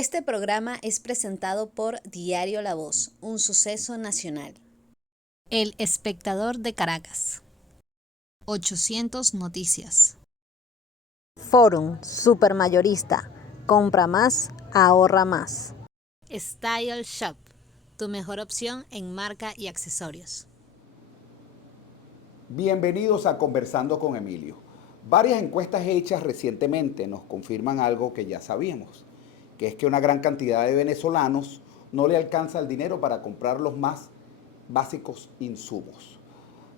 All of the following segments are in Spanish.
Este programa es presentado por Diario La Voz, un suceso nacional. El Espectador de Caracas. 800 Noticias. Forum Supermayorista. Compra más, ahorra más. Style Shop, tu mejor opción en marca y accesorios. Bienvenidos a Conversando con Emilio. Varias encuestas hechas recientemente nos confirman algo que ya sabíamos, que es que una gran cantidad de venezolanos no le alcanza el dinero para comprar los más básicos insumos.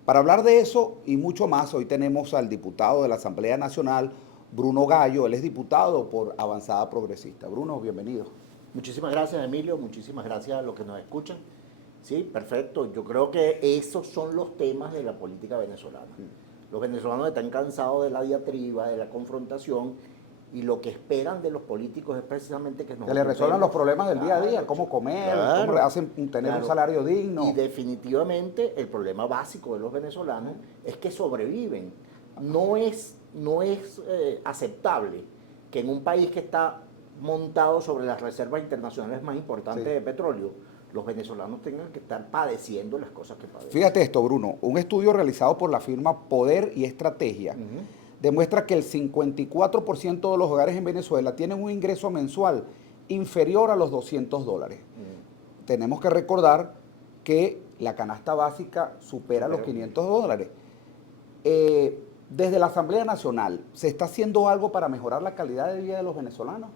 Para hablar de eso y mucho más, hoy tenemos al diputado de la Asamblea Nacional, Bruno Gallo. Él es diputado por Avanzada Progresista. Bruno, bienvenido. Muchísimas gracias, Emilio. Muchísimas gracias a los que nos escuchan. Sí, perfecto. Yo creo que esos son los temas de la política venezolana. Los venezolanos están cansados de la diatriba, de la confrontación, y lo que esperan de los políticos es precisamente que nos Que le resuelvan los problemas del día a día, Claro, cómo comer, claro, cómo hacen tener claro. un salario digno. Y definitivamente el problema básico de los venezolanos es que sobreviven. No es aceptable que en un país que está montado sobre las reservas internacionales más importantes de petróleo, los venezolanos tengan que estar padeciendo las cosas que padecen. Fíjate esto, Bruno, un estudio realizado por la firma Poder y Estrategia demuestra que el 54% de los hogares en Venezuela tienen un ingreso mensual inferior a los $200. Tenemos que recordar que la canasta básica supera los $500. Desde la Asamblea Nacional, ¿se está haciendo algo para mejorar la calidad de vida de los venezolanos?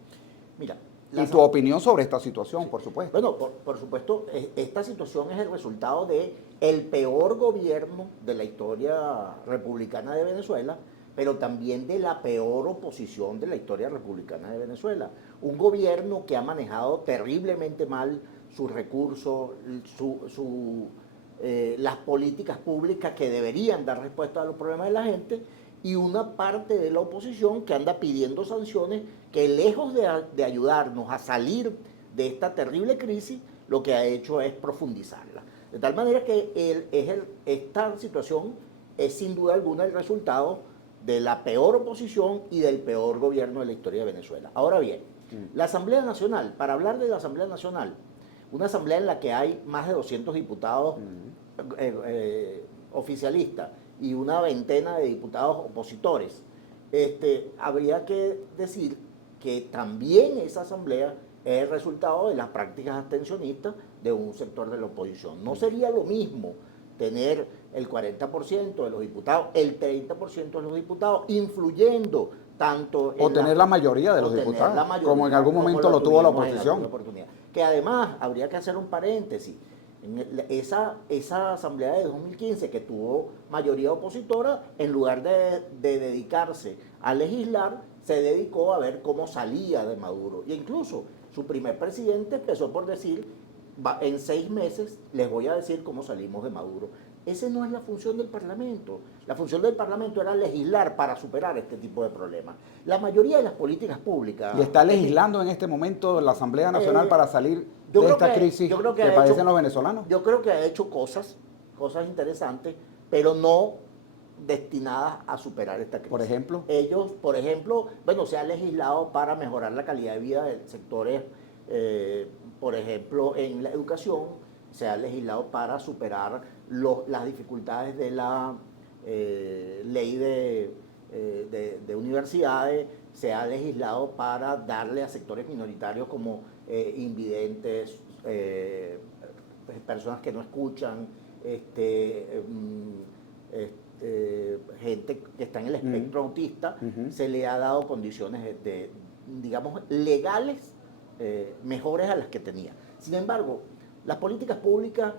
Mira, y tu opinión sobre esta situación, por supuesto. Bueno, por supuesto, esta situación es el resultado de el peor gobierno de la historia republicana de Venezuela, pero también de la peor oposición de la historia republicana de Venezuela. Un gobierno que ha manejado terriblemente mal sus recursos, las políticas públicas que deberían dar respuesta a los problemas de la gente, y una parte de la oposición que anda pidiendo sanciones que, lejos de ayudarnos a salir de esta terrible crisis, lo que ha hecho es profundizarla. De tal manera que esta situación es sin duda alguna el resultado de la peor oposición y del peor gobierno de la historia de Venezuela. Ahora bien, la Asamblea Nacional, para hablar de la Asamblea Nacional, una asamblea en la que hay más de 200 diputados oficialistas y una veintena de diputados opositores, habría que decir que también esa asamblea es el resultado de las prácticas abstencionistas de un sector de la oposición. No sería lo mismo tener el 40% de los diputados, el 30% de los diputados influyendo tanto en... O tener la mayoría de los diputados, como en algún momento lo tuvo la oposición. Que además, habría que hacer un paréntesis, esa asamblea de 2015 que tuvo mayoría opositora, en lugar de dedicarse a legislar, se dedicó a ver cómo salía de Maduro. Y incluso su primer presidente empezó por decir, en 6 meses les voy a decir cómo salimos de Maduro. Esa no es la función del Parlamento. La función del Parlamento era legislar para superar este tipo de problemas. La mayoría de las políticas públicas... ¿Y está legislando en este momento la Asamblea Nacional para salir de esta crisis que padecen los venezolanos? Yo creo que ha hecho cosas interesantes, pero no destinadas a superar esta crisis. Por ejemplo. Ellos, por ejemplo, se ha legislado para mejorar la calidad de vida de sectores, por ejemplo, en la educación, se ha legislado para superar las dificultades de la ley de universidades, se ha legislado para darle a sectores minoritarios como invidentes, personas que no escuchan, gente que está en el espectro autista, se le ha dado condiciones digamos, legales mejores a las que tenía. Sin embargo, las políticas públicas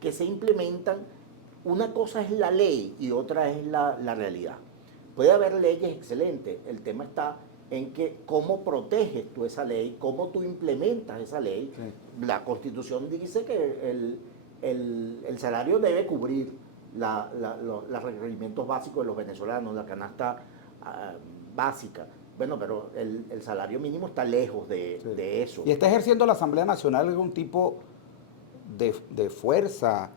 que se implementan, una cosa es la ley y otra es la realidad. Puede haber leyes excelentes, el tema está en que cómo proteges tú esa ley, cómo tú implementas esa ley. Sí. La Constitución dice que el salario debe cubrir los requerimientos básicos de los venezolanos, la canasta básica. Bueno, pero el salario mínimo está lejos de eso. ¿Y está ejerciendo la Asamblea Nacional algún tipo de fuerza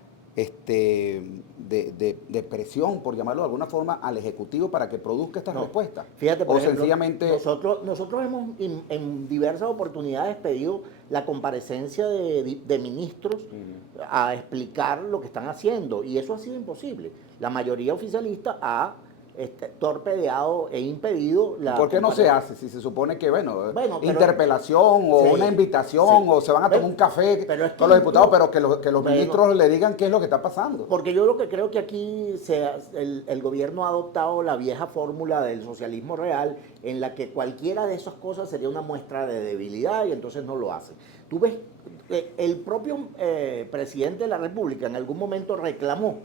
de presión, por llamarlo de alguna forma, al Ejecutivo para que produzca estas respuestas? Fíjate, por o ejemplo, sencillamente... nosotros hemos en diversas oportunidades pedido la comparecencia de ministros a explicar lo que están haciendo, y eso ha sido imposible. La mayoría oficialista ha torpedeado e impedido la... ¿Por qué no se hace? Si se supone que, bueno pero, sí, interpelación o una invitación, o se van a tomar un café con los diputados, pero que los ministros le digan qué es lo que está pasando. Porque yo lo que creo que aquí el gobierno ha adoptado la vieja fórmula del socialismo real, en la que cualquiera de esas cosas sería una muestra de debilidad y entonces no lo hace. Tú ves, el propio presidente de la República en algún momento reclamó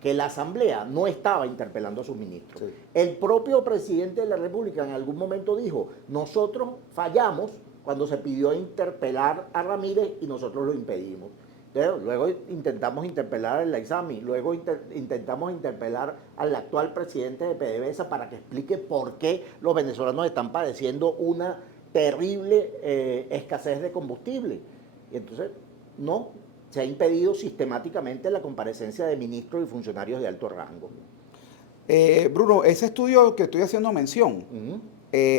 que la Asamblea no estaba interpelando a sus ministros. Sí. El propio presidente de la República en algún momento dijo, nosotros fallamos cuando se pidió interpelar a Ramírez y nosotros lo impedimos. Luego intentamos interpelar al Laizami, luego intentamos interpelar al actual presidente de PDVSA para que explique por qué los venezolanos están padeciendo una terrible escasez de combustible. Y entonces, no, se ha impedido sistemáticamente la comparecencia de ministros y funcionarios de alto rango. Bruno, ese estudio que estoy haciendo mención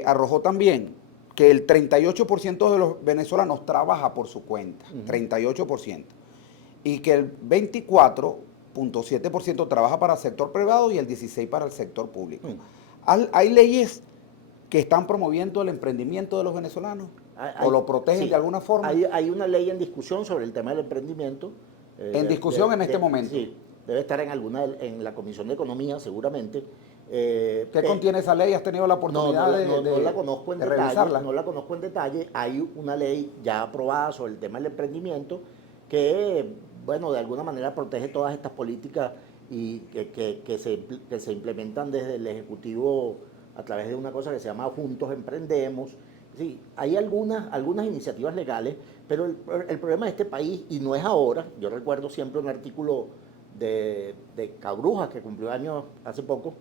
arrojó también que el 38% de los venezolanos trabaja por su cuenta, 38%, y que el 24.7% trabaja para el sector privado y el 16% para el sector público. ¿Hay leyes que están promoviendo el emprendimiento de los venezolanos? ¿O lo protegen de alguna forma? Hay una ley en discusión sobre el tema del emprendimiento. ¿En discusión en este momento? Sí, debe estar en la Comisión de Economía seguramente. ¿Qué contiene esa ley? ¿Has tenido la oportunidad no la conozco en de detalle, revisarla? No la conozco en detalle. Hay una ley ya aprobada sobre el tema del emprendimiento que, bueno, de alguna manera protege todas estas políticas y que se implementan desde el Ejecutivo a través de una cosa que se llama Juntos Emprendemos. Sí, hay algunas iniciativas legales, pero el problema de este país, y no es ahora, yo recuerdo siempre un artículo de Cabrujas, que cumplió años hace poco,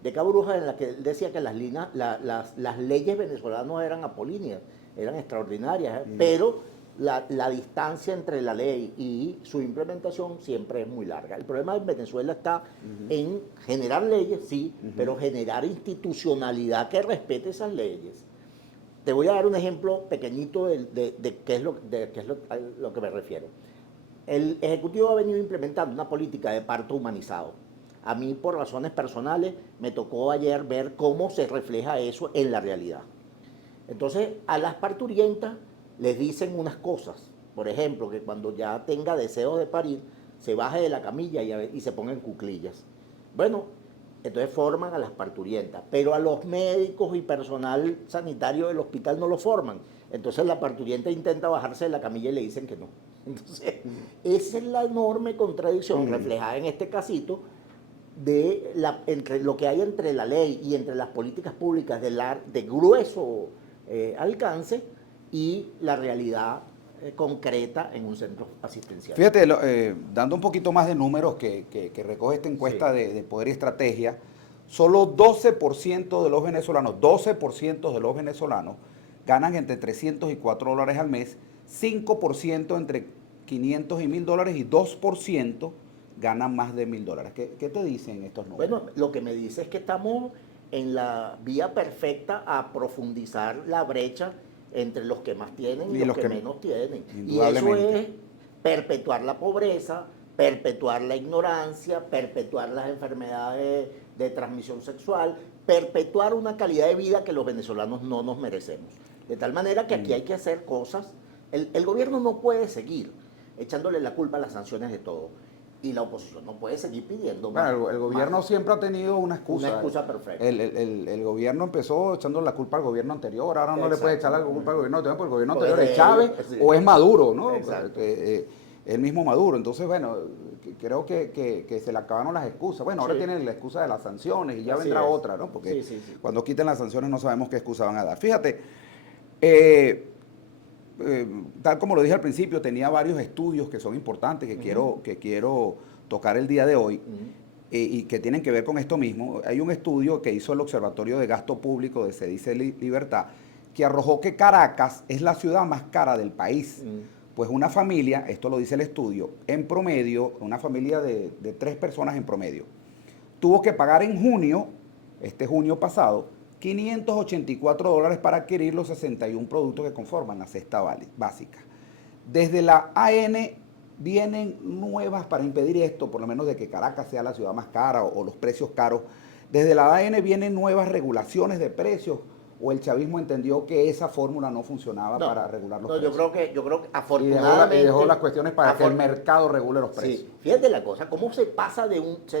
de Cabrujas, en la que él decía que las leyes venezolanas eran apolíneas, eran extraordinarias, pero la distancia entre la ley y su implementación siempre es muy larga. El problema en Venezuela está en generar leyes, sí, pero generar institucionalidad que respete esas leyes. Te voy a dar un ejemplo pequeñito de qué es lo que me refiero. El Ejecutivo ha venido implementando una política de parto humanizado. A mí, por razones personales, me tocó ayer ver cómo se refleja eso en la realidad. Entonces, a las parturientas les dicen unas cosas. Por ejemplo, que cuando ya tenga deseos de parir, se baje de la camilla y se ponga en cuclillas. Bueno, entonces forman a las parturientas, pero a los médicos y personal sanitario del hospital no lo forman. Entonces la parturienta intenta bajarse de la camilla y le dicen que no. Entonces, esa es la enorme contradicción reflejada en este casito entre lo que hay entre la ley y entre las políticas públicas de grueso alcance y la realidad concreta en un centro asistencial. Fíjate, dando un poquito más de números que recoge esta encuesta de Poder y Estrategia, solo 12% de los venezolanos ganan entre 300 y 4 dólares al mes, 5% entre 500 y 1.000 dólares y 2% ganan más de 1.000 dólares. ¿Qué te dicen estos números? Bueno, lo que me dice es que estamos en la vía perfecta a profundizar la brecha entre los que más tienen y los que menos tienen. Y eso es perpetuar la pobreza, perpetuar la ignorancia, perpetuar las enfermedades de transmisión sexual, perpetuar una calidad de vida que los venezolanos no nos merecemos. De tal manera que aquí hay que hacer cosas. El gobierno no puede seguir echándole la culpa a las sanciones de todo. Y la oposición no puede seguir pidiendo más. Bueno, el gobierno siempre ha tenido una excusa. Una excusa perfecta. El gobierno empezó echando la culpa al gobierno anterior, ahora no le puede echar la culpa al gobierno anterior, porque el gobierno anterior es Chávez o es Maduro, ¿no? El mismo Maduro. Entonces, bueno, creo que se le acabaron las excusas. Bueno, ahora tienen la excusa de las sanciones y ya vendrá otra, ¿no? Porque cuando quiten las sanciones no sabemos qué excusa van a dar. Fíjate, tal como lo dije al principio, tenía varios estudios que son importantes, que quiero tocar el día de hoy, y que tienen que ver con esto mismo. Hay un estudio que hizo el Observatorio de Gasto Público de Se Dice Libertad, que arrojó que Caracas es la ciudad más cara del país, Pues una familia, esto lo dice el estudio, en promedio, una familia de 3 personas en promedio, tuvo que pagar en junio, este junio pasado, $584 para adquirir los 61 productos que conforman la cesta básica. Desde la AN vienen nuevas, para impedir esto, por lo menos de que Caracas sea la ciudad más cara o los precios caros, desde la AN vienen nuevas regulaciones de precios, o el chavismo entendió que esa fórmula no funcionaba para regular los precios. Yo creo que afortunadamente... Y dejó las cuestiones para que el mercado regule los precios. Sí, fíjate la cosa, cómo se pasa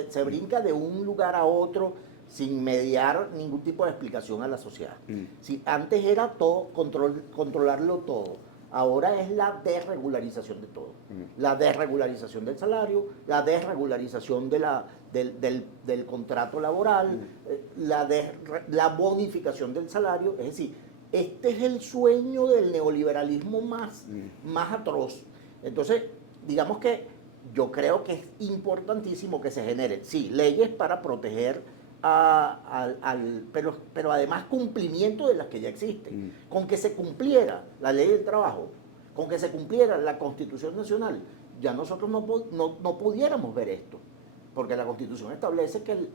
se brinca de un lugar a otro sin mediar ningún tipo de explicación a la sociedad. Si antes era todo, controlarlo todo, ahora es la desregularización de todo. La desregularización del salario, la desregularización del contrato laboral, la bonificación del salario. Es decir, este es el sueño del neoliberalismo más atroz. Entonces, digamos que yo creo que es importantísimo que se generen, sí, leyes para proteger pero además cumplimiento de las que ya existen. Con que se cumpliera la ley del trabajo, con que se cumpliera la Constitución Nacional, ya nosotros no pudiéramos ver esto. Porque la Constitución establece que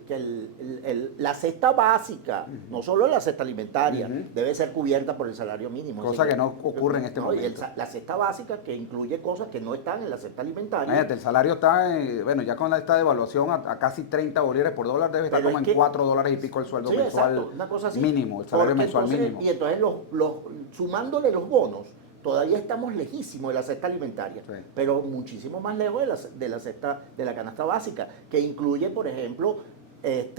la cesta básica, no solo la cesta alimentaria, debe ser cubierta por el salario mínimo. Cosa que no ocurre en este momento. La cesta básica, que incluye cosas que no están en la cesta alimentaria. Fíjate, el salario está, ya con esta devaluación a casi 30 bolívares por dólar, debe estar como en $4 y pico el sueldo mensual, exacto, una cosa así. Mínimo, el salario mensual mínimo. Y entonces sumándole los bonos, todavía estamos lejísimos de la cesta alimentaria, pero muchísimo más lejos de la canasta básica, que incluye, por ejemplo, el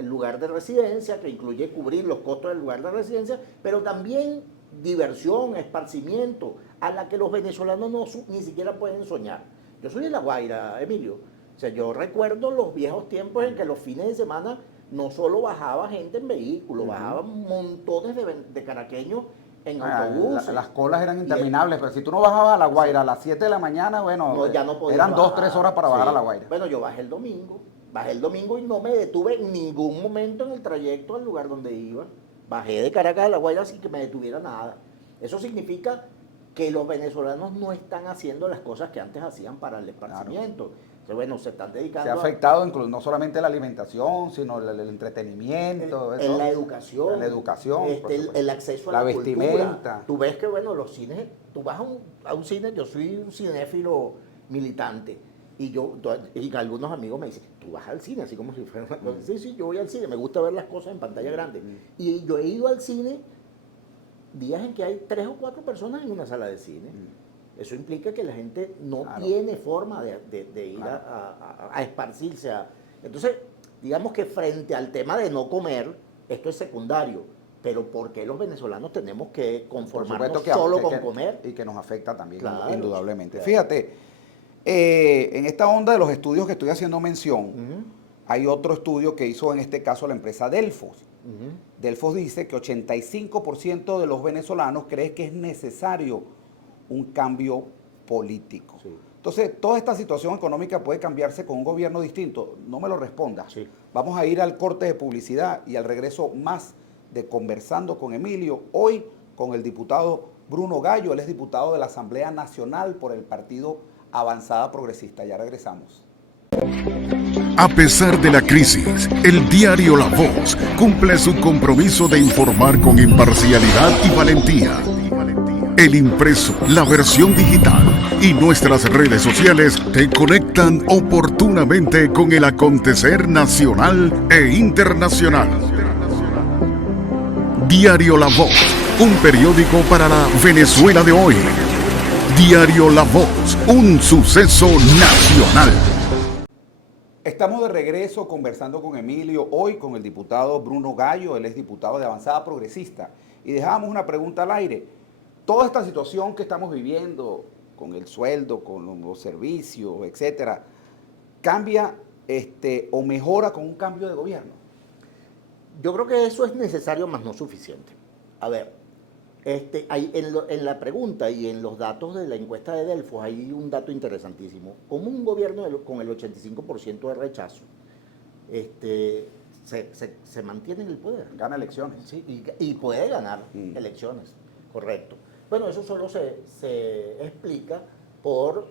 lugar de residencia, que incluye cubrir los costos del lugar de residencia, pero también diversión, esparcimiento, a la que los venezolanos ni siquiera pueden soñar. Yo soy de La Guaira, Emilio. O sea, yo recuerdo los viejos tiempos en que los fines de semana no solo bajaba gente en vehículos, bajaban montones de caraqueños en autobús. Las colas eran interminables, pero si tú no bajabas a La Guaira a las 7 de la mañana, bueno, ya no eran 2 o 3 horas para bajar a La Guaira. Bueno, yo bajé el domingo y no me detuve en ningún momento en el trayecto al lugar donde iba. Bajé de Caracas a La Guaira sin que me detuviera nada. Eso significa que los venezolanos no están haciendo las cosas que antes hacían para el esparcimiento. Entonces, bueno, se están dedicando. Se ha afectado no solamente la alimentación, sino el entretenimiento. En la educación. El acceso a la vestimenta. Cultura. Tú ves que, bueno, los cines, tú vas a un cine, yo soy un cinéfilo militante, y algunos amigos me dicen, tú vas al cine, así como si fuera una cosa. Sí, yo voy al cine, me gusta ver las cosas en pantalla grande. Y yo he ido al cine días en que hay 3 o 4 personas en una sala de cine. Eso implica que la gente no tiene forma de ir a esparcirse. Entonces, digamos que frente al tema de no comer, esto es secundario. Pero ¿por qué los venezolanos tenemos que conformarnos solo con comer? Y que nos afecta también, indudablemente. Claro. Fíjate, en esta onda de los estudios que estoy haciendo mención, hay otro estudio que hizo en este caso la empresa Delfos. Delfos dice que 85% de los venezolanos cree que es necesario un cambio político. Entonces, toda esta situación económica puede cambiarse con un gobierno distinto. No me lo responda. Vamos a ir al corte de publicidad y al regreso más de Conversando con Emilio, hoy con el diputado Bruno Gallo. Él es diputado de la Asamblea Nacional por el Partido Avanzada Progresista. Ya regresamos. A pesar de la crisis, el diario La Voz cumple su compromiso de informar con imparcialidad y valentía. El impreso, la versión digital y nuestras redes sociales te conectan oportunamente con el acontecer nacional e internacional. Diario La Voz, un periódico para la Venezuela de hoy. Diario La Voz, un suceso nacional. Estamos de regreso conversando con Emilio, hoy con el diputado Bruno Gallo. Él es diputado de Avanzada Progresista. Y dejamos una pregunta al aire. Toda esta situación que estamos viviendo con el sueldo, con los servicios, etcétera, ¿cambia o mejora con un cambio de gobierno? Yo creo que eso es necesario, mas no suficiente. A ver, en la pregunta y en los datos de la encuesta de Delfos hay un dato interesantísimo. Como un gobierno con el 85% de rechazo se mantiene en el poder. Gana elecciones. Sí, y puede ganar elecciones, correcto. Bueno, eso solo se explica por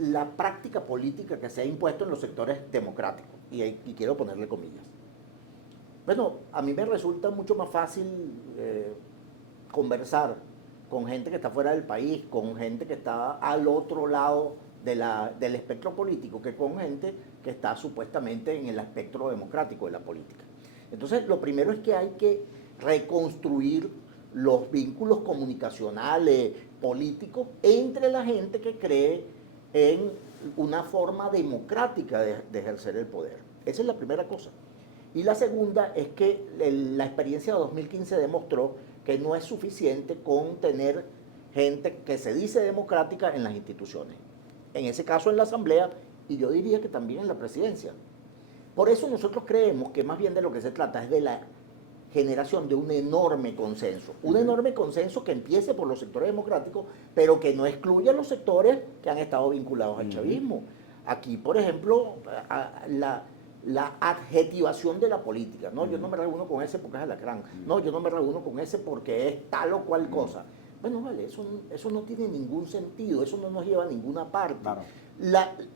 la práctica política que se ha impuesto en los sectores democráticos, y quiero ponerle comillas. Bueno, a mí me resulta mucho más fácil conversar con gente que está fuera del país, con gente que está al otro lado del espectro político, que con gente que está supuestamente en el espectro democrático de la política. Entonces, lo primero es que hay que reconstruir los vínculos comunicacionales, políticos, entre la gente que cree en una forma democrática de ejercer el poder. Esa es la primera cosa. Y la segunda es que la experiencia de 2015 demostró que no es suficiente con tener gente que se dice democrática en las instituciones. En ese caso en la Asamblea, y yo diría que también en la Presidencia. Por eso nosotros creemos que más bien de lo que se trata es de la generación de un enorme consenso. Un enorme consenso que empiece por los sectores democráticos, pero que no excluya a los sectores que han estado vinculados al chavismo. Aquí, por ejemplo, la adjetivación de la política. No, yo no me reúno con ese porque es alacrán. No, yo no me reúno con ese porque es tal o cual cosa. Bueno, vale, eso no tiene ningún sentido, eso no nos lleva a ninguna parte. Claro.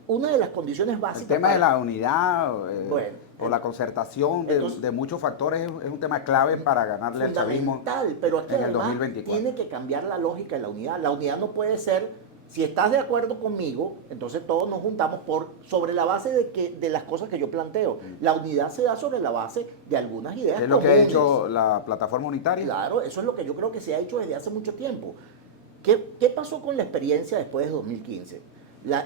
Una de las condiciones básicas... El tema de la unidad o la concertación de muchos factores es un tema clave para ganarle al chavismo pero aquí en el 2024. Tiene que cambiar la lógica de la unidad. La unidad no puede ser, si estás de acuerdo conmigo, entonces todos nos juntamos sobre la base de las cosas que yo planteo. La unidad se da sobre la base de algunas ideas comunes. ¿Es lo que ha hecho la plataforma unitaria? Claro, eso es lo que yo creo que se ha hecho desde hace mucho tiempo. ¿Qué pasó con la experiencia después de 2015? La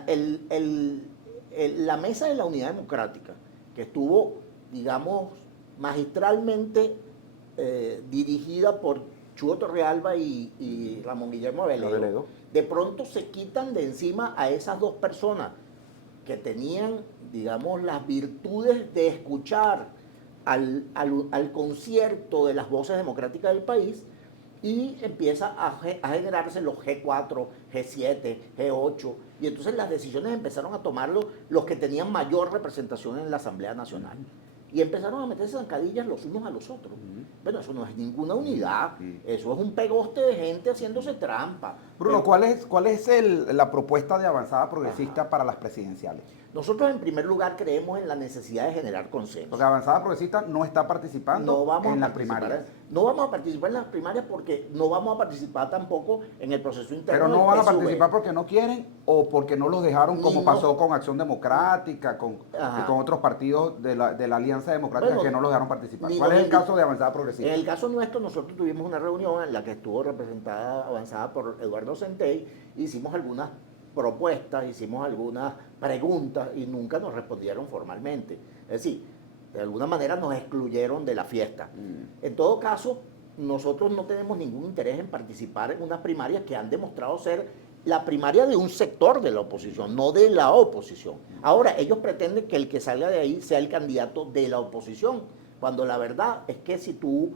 mesa de la unidad democrática, que estuvo, digamos, magistralmente dirigida por Chugo Torrealba y Ramón Guillermo Aveledo, de pronto se quitan de encima a esas dos personas que tenían, digamos, las virtudes de escuchar al concierto de las voces democráticas del país, y empieza a generarse los G4, G7, G8, y entonces las decisiones empezaron a tomarlo los que tenían mayor representación en la Asamblea Nacional. Y empezaron a meterse zancadillas los unos a los otros. Bueno, eso no es ninguna unidad, eso es un pegoste de gente haciéndose trampa. Bruno, ¿cuál es la propuesta de Avanzada Progresista para las presidenciales? Nosotros en primer lugar creemos en la necesidad de generar consenso. Porque Avanzada Progresista no está participando en las primarias. No vamos a participar en las primarias porque no vamos a participar tampoco en el proceso interno. Pero no van a participar porque no quieren o porque no los dejaron, como pasó con Acción Democrática, con otros partidos de la Alianza Democrática, que no los dejaron participar. ¿Cuál es el caso de Avanzada Progresista? En el caso nuestro, nosotros tuvimos una reunión en la que estuvo representada Avanzada por Eduardo Centey, hicimos algunas propuestas, hicimos algunas preguntas y nunca nos respondieron formalmente. Es decir, de alguna manera nos excluyeron de la fiesta. En todo caso, nosotros no tenemos ningún interés en participar en unas primarias que han demostrado ser la primaria de un sector de la oposición, no de la oposición. Ahora, ellos pretenden que el que salga de ahí sea el candidato de la oposición, cuando la verdad es que si tú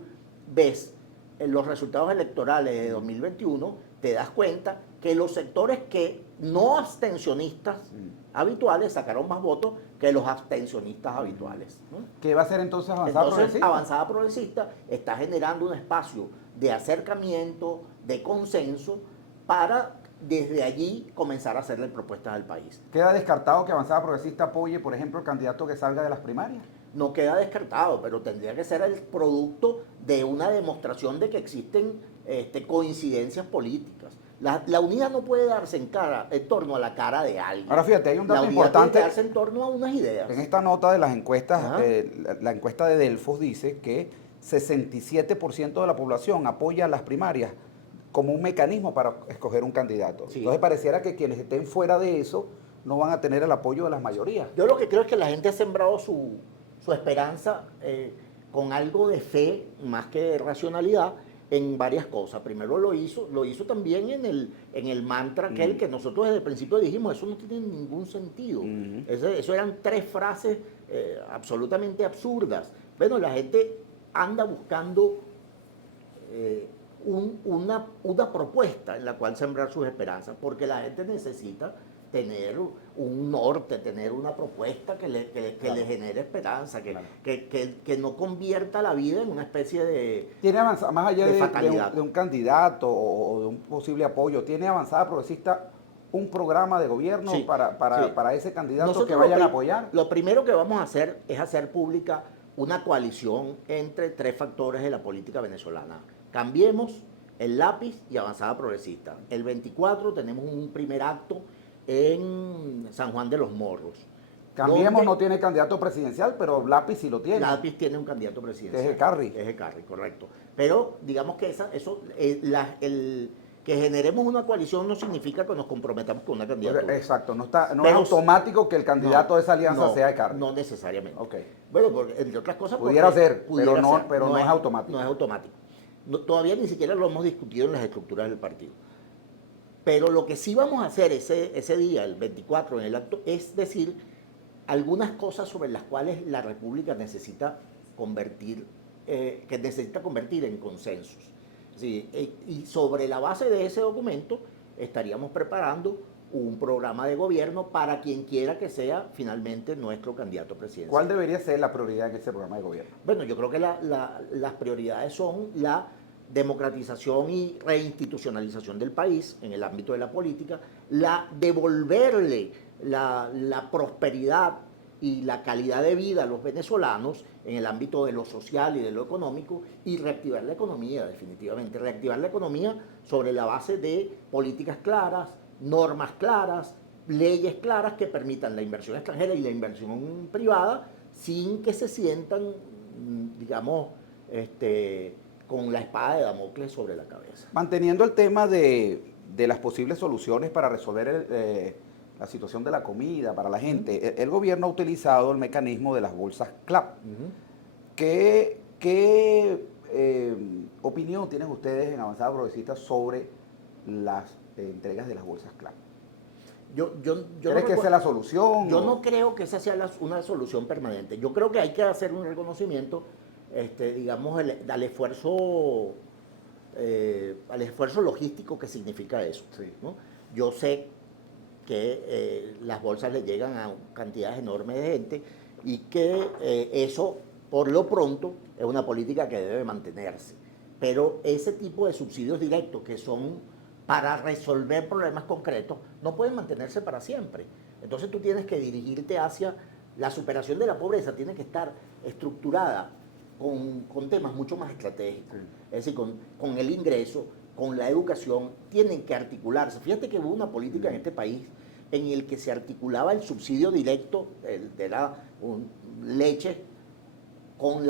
ves los resultados electorales de 2021, te das cuenta que los sectores que no abstencionistas habituales sacaron más votos que los abstencionistas habituales, ¿no? ¿Qué va a hacer entonces Avanzada Progresista? Avanzada Progresista está generando un espacio de acercamiento, de consenso, para desde allí comenzar a hacerle propuestas al país. ¿Queda descartado que Avanzada Progresista apoye, por ejemplo, el candidato que salga de las primarias? No queda descartado, pero tendría que ser el producto de una demostración de que existen coincidencias políticas. La unidad no puede darse en torno a la cara de alguien. Ahora fíjate, hay un dato importante. importante. Puede darse en torno a unas ideas. En esta nota de las encuestas, la encuesta de Delfos dice que 67% de la población apoya las primarias como un mecanismo para escoger un candidato. Sí. Entonces pareciera que quienes estén fuera de eso no van a tener el apoyo de las mayorías. Yo lo que creo es que la gente ha sembrado su esperanza con algo de fe más que de racionalidad en varias cosas. Primero lo hizo también en el mantra aquel que nosotros desde el principio dijimos, eso no tiene ningún sentido. Eso eran tres frases absolutamente absurdas. Bueno, la gente anda buscando una propuesta en la cual sembrar sus esperanzas, porque la gente necesita tener un norte, tener una propuesta que le genere esperanza, que no convierta la vida en una especie de ¿Tiene avanzada, más allá fatalidad. de un candidato o de un posible apoyo, tiene Avanzada Progresista un programa de gobierno Sí, para ese candidato Nosotros que vayan a apoyar? Lo primero que vamos a hacer es hacer pública una coalición entre 3 factores de la política venezolana. Cambiemos, el Lápiz y Avanzada Progresista. El 24 tenemos un primer acto en San Juan de los Morros. Cambiemos no tiene candidato presidencial, pero Lápiz sí lo tiene. Lápiz tiene un candidato presidencial. Es Ecarri. Es Ecarri, correcto. Pero digamos que que generemos una coalición no significa que nos comprometamos con una candidatura. Exacto, no es automático que el candidato de esa alianza sea Ecarri. No necesariamente. Okay. Bueno, porque, entre otras cosas... Pudiera ser, pero no es automático. No es automático. Todavía ni siquiera lo hemos discutido en las estructuras del partido. Pero lo que sí vamos a hacer ese día, el 24, en el acto, es decir algunas cosas sobre las cuales la República necesita convertir en consensos. Sí, y sobre la base de ese documento estaríamos preparando un programa de gobierno para quien quiera que sea finalmente nuestro candidato presidencial. ¿Cuál debería ser la prioridad en ese programa de gobierno? Bueno, yo creo que las prioridades son la democratización y reinstitucionalización del país en el ámbito de la política, devolverle la prosperidad y la calidad de vida a los venezolanos en el ámbito de lo social y de lo económico, y reactivar la economía, definitivamente. Reactivar la economía sobre la base de políticas claras, normas claras, leyes claras que permitan la inversión extranjera y la inversión privada sin que se sientan, digamos, con la espada de Damocles sobre la cabeza. Manteniendo el tema de las posibles soluciones para resolver la situación de la comida para la gente, el gobierno ha utilizado el mecanismo de las bolsas CLAP. ¿Qué opinión tienen ustedes en Avanzada Progresista sobre las entregas de las bolsas CLAP? ¿Crees que esa es la solución? Yo no creo que esa sea una solución permanente. Yo creo que hay que hacer un reconocimiento, digamos, al esfuerzo logístico que significa eso. Sí. ¿no? Yo sé que las bolsas le llegan a cantidades enormes de gente y que eso, por lo pronto, es una política que debe mantenerse. Pero ese tipo de subsidios directos que son para resolver problemas concretos no pueden mantenerse para siempre. Entonces tú tienes que dirigirte hacia la superación de la pobreza, tiene que estar estructurada con temas mucho más estratégicos. Sí. Es decir, con el ingreso, con la educación, tienen que articularse. Fíjate que hubo una política en este país en el que se articulaba el subsidio directo de la leche con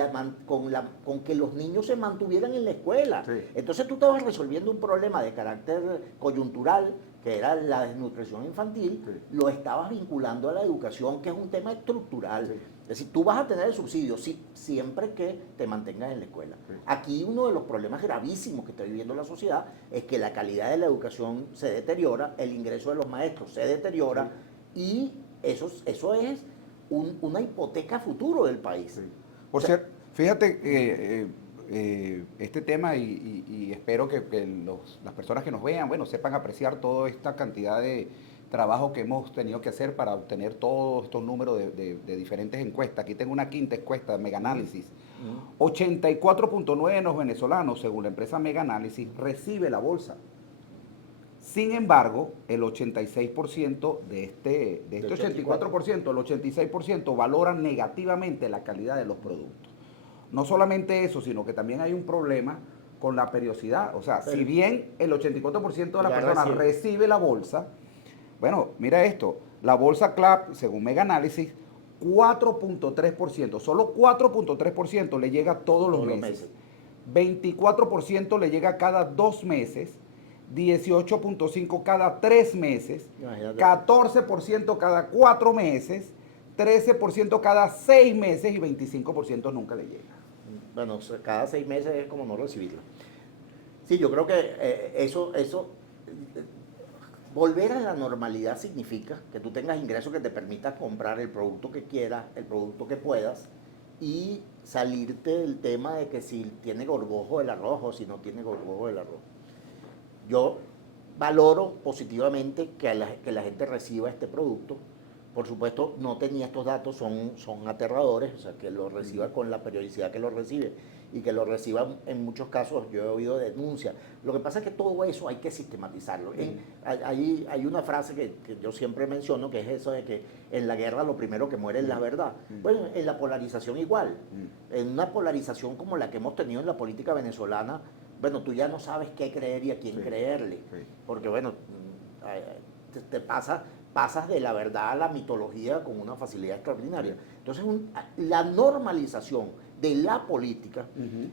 que los niños se mantuvieran en la escuela. Sí. Entonces tú estabas resolviendo un problema de carácter coyuntural, que era la desnutrición infantil, sí. Lo estabas vinculando a la educación, que es un tema estructural. Sí. Es decir, tú vas a tener el subsidio siempre que te mantengas en la escuela. Sí. Aquí uno de los problemas gravísimos que está viviendo la sociedad es que la calidad de la educación se deteriora, el ingreso de los maestros se deteriora, sí. Y eso es una hipoteca a futuro del país. Sí. Por cierto, fíjate que este tema y espero que las personas que nos vean, bueno, sepan apreciar toda esta cantidad de trabajo que hemos tenido que hacer para obtener todos estos números de diferentes encuestas. Aquí tengo una quinta encuesta de Mega Análisis. 84.9 de los venezolanos, según la empresa Mega Análisis, recibe la bolsa. Sin embargo, el 86% de este 84%, el 86% valoran negativamente la calidad de los productos. No solamente eso, sino que también hay un problema con la periodicidad. O sea, si bien el 84% de las personas recibe la bolsa, bueno, mira esto, la bolsa CLAP, según Mega Análisis, 4.3%, solo 4.3% le llega todos los meses. 24% le llega cada 2 meses. 18.5% cada 3 meses, 14% cada 4 meses, 13% cada 6 meses y 25% nunca le llega. Bueno, cada 6 meses es como no recibirlo. Sí, yo creo que eso volver a la normalidad significa que tú tengas ingresos que te permitas comprar el producto que quieras, el producto que puedas, y salirte del tema de que si tiene gorgojo el arroz o si no tiene gorgojo el arroz. Yo valoro positivamente que la gente reciba este producto. Por supuesto, no tenía estos datos, son aterradores, o sea, que lo reciba con la periodicidad que lo recibe y que lo reciba en muchos casos, yo he oído denuncias. Lo que pasa es que todo eso hay que sistematizarlo. Hay una frase que yo siempre menciono, que es eso de que en la guerra lo primero que muere es la verdad. Bueno, en la polarización igual. En una polarización como la que hemos tenido en la política venezolana, bueno, tú ya no sabes qué creer y a quién creerle. Porque, bueno, te pasas de la verdad a la mitología con una facilidad extraordinaria. Entonces, la normalización de la política,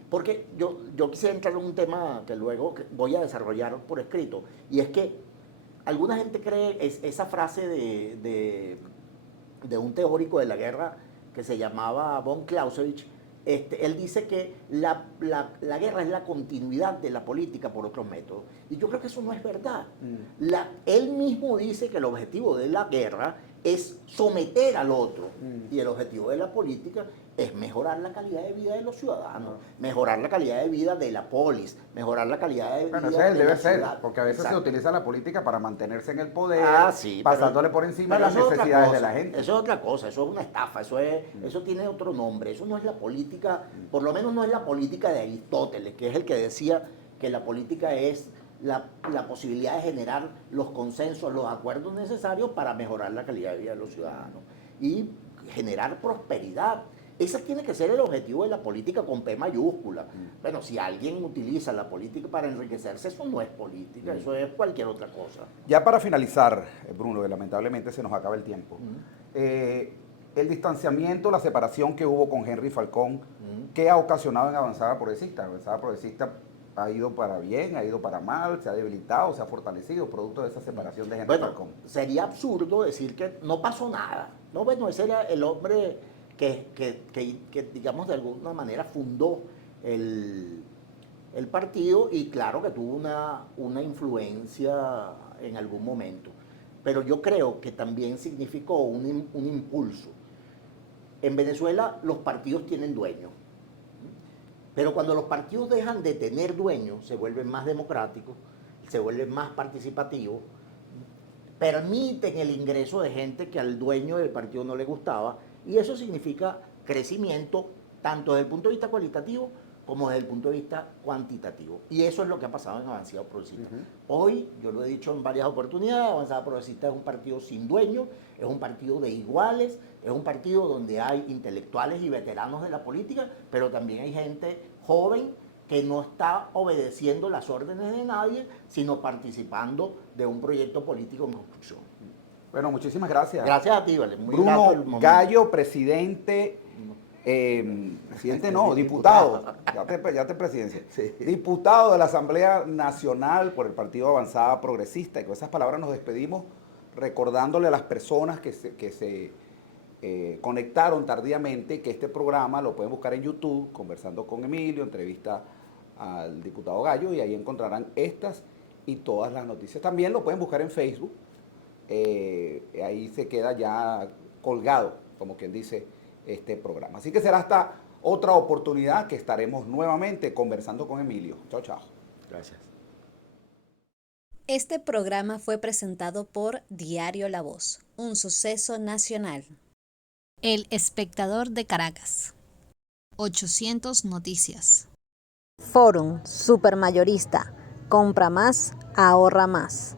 porque yo quisiera entrar en un tema que luego voy a desarrollar por escrito, y es que alguna gente cree esa frase de un teórico de la guerra que se llamaba von Clausewitz. Él dice que la guerra es la continuidad de la política por otros métodos. Y yo creo que eso no es verdad. Él mismo dice que el objetivo de la guerra es someter al otro. Y el objetivo de la política es mejorar la calidad de vida de los ciudadanos, mejorar la calidad de vida de la polis, mejorar la calidad de vida Bueno, ese es el de deber la ser, ciudad. porque a veces Exacto. se utiliza la política para mantenerse en el poder, Sí, pasándole por encima de pero las eso es otra necesidades de cosa, la gente. Eso es otra cosa, eso es una estafa, eso tiene otro nombre, eso no es la política, por lo menos no es la política de Aristóteles, que es el que decía que la política es la posibilidad de generar los consensos, los acuerdos necesarios para mejorar la calidad de vida de los ciudadanos y generar prosperidad. Ese tiene que ser el objetivo de la política con P mayúscula. Bueno, si alguien utiliza la política para enriquecerse, eso no es política, eso es cualquier otra cosa. Ya para finalizar, Bruno, que lamentablemente se nos acaba el tiempo, el distanciamiento, la separación que hubo con Henry Falcón, ¿qué ha ocasionado en Avanzada Progresista? Avanzada Progresista ha ido para bien, ha ido para mal, se ha debilitado, se ha fortalecido, producto de esa separación de Henry Falcón. Sería absurdo decir que no pasó nada. No, bueno, ese era el hombre que digamos, de alguna manera fundó el partido y claro que tuvo una influencia en algún momento. Pero yo creo que también significó un impulso. En Venezuela los partidos tienen dueños. Pero cuando los partidos dejan de tener dueños, se vuelven más democráticos, se vuelven más participativos, permiten el ingreso de gente que al dueño del partido no le gustaba, y eso significa crecimiento tanto desde el punto de vista cualitativo como desde el punto de vista cuantitativo. Y eso es lo que ha pasado en Avanzada Progresista. Hoy, yo lo he dicho en varias oportunidades, Avanzada Progresista es un partido sin dueño, es un partido de iguales, es un partido donde hay intelectuales y veteranos de la política, pero también hay gente joven que no está obedeciendo las órdenes de nadie, sino participando de un proyecto político en construcción. Bueno, muchísimas gracias. Gracias a ti, Vale. Muy grato el Bruno momento. Gallo, presidente, diputado, ya te presidencia, diputado de la Asamblea Nacional por el Partido Avanzada Progresista. Y con esas palabras nos despedimos recordándole a las personas que se conectaron tardíamente que este programa lo pueden buscar en YouTube, Conversando con Emilio, entrevista al diputado Gallo, y ahí encontrarán estas y todas las noticias. También lo pueden buscar en Facebook, ahí se queda ya colgado, como quien dice, este programa. Así que será hasta otra oportunidad que estaremos nuevamente conversando con Emilio. Chao, chao. Gracias. Este programa fue presentado por Diario La Voz, un suceso nacional. El Espectador de Caracas. 800 Noticias. Forum Supermayorista. Compra más, ahorra más.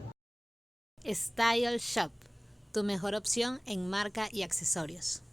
Style Shop, tu mejor opción en marca y accesorios.